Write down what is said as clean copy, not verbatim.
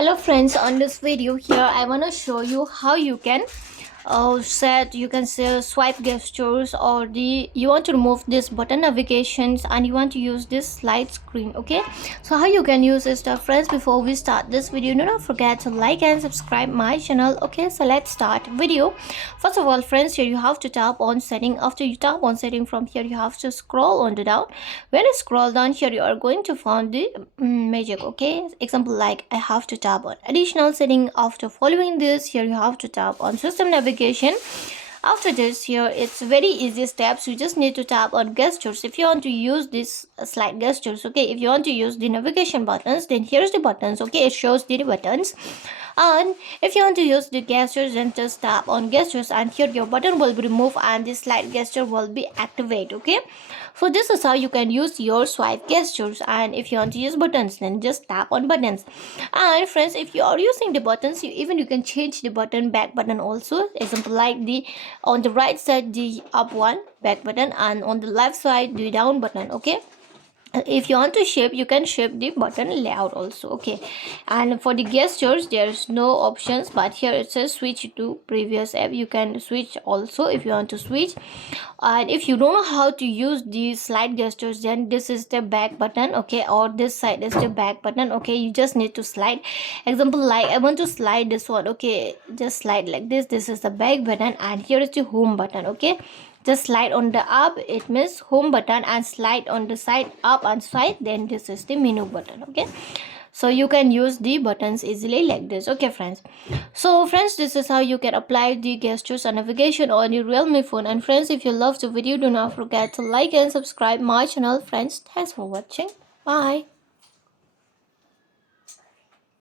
Hello friends, on this video here I want to show you how you can say swipe gestures, or you want to remove this button navigations and you want to use this slide screen. Okay, so how you can use this stuff, friends. Before we start this video, do not forget to like and subscribe my channel. Okay, so let's start video. First of all, friends, here you have to tap on setting. After you tap on setting, from here you have to scroll on the down. When you scroll down, here you are going to find the magic. Okay, example like I have to tap on additional setting. After following this, here you have to tap on system navigation. After this, here it's very easy steps. You just need to tap on gestures if you want to use this slide gestures. Okay, if you want to use the navigation buttons, then here's the buttons. Okay, it shows the buttons. And if you want to use the gestures, then just tap on gestures and here your button will be removed and the slide gesture will be activated. Okay, so this is how you can use your swipe gestures. And if you want to use buttons, then just tap on buttons. And friends, if you are using the buttons, you can change the button back button also. Example like the on the right side the up one back button and on the left side the down button. Okay, if you want to shape, you can shape the button layout also. Okay, and for the gestures there's no options, but here it says switch to previous app. You can switch also if you want to switch. And if you don't know how to use these slide gestures, then this is the back button. Okay, or this side is the back button. Okay, you just need to slide. Example like I want to slide this one. Okay, just slide like this is the back button and here is the home button. Okay, just slide on the up, it means home button, and slide on the side up and side, then this is the menu button. Okay, so you can use the buttons easily like this. Okay friends, so friends, this is how you can apply the gestures and navigation on your Realme phone. And friends, if you love the video, do not forget to like and subscribe my channel. Friends, thanks for watching. Bye.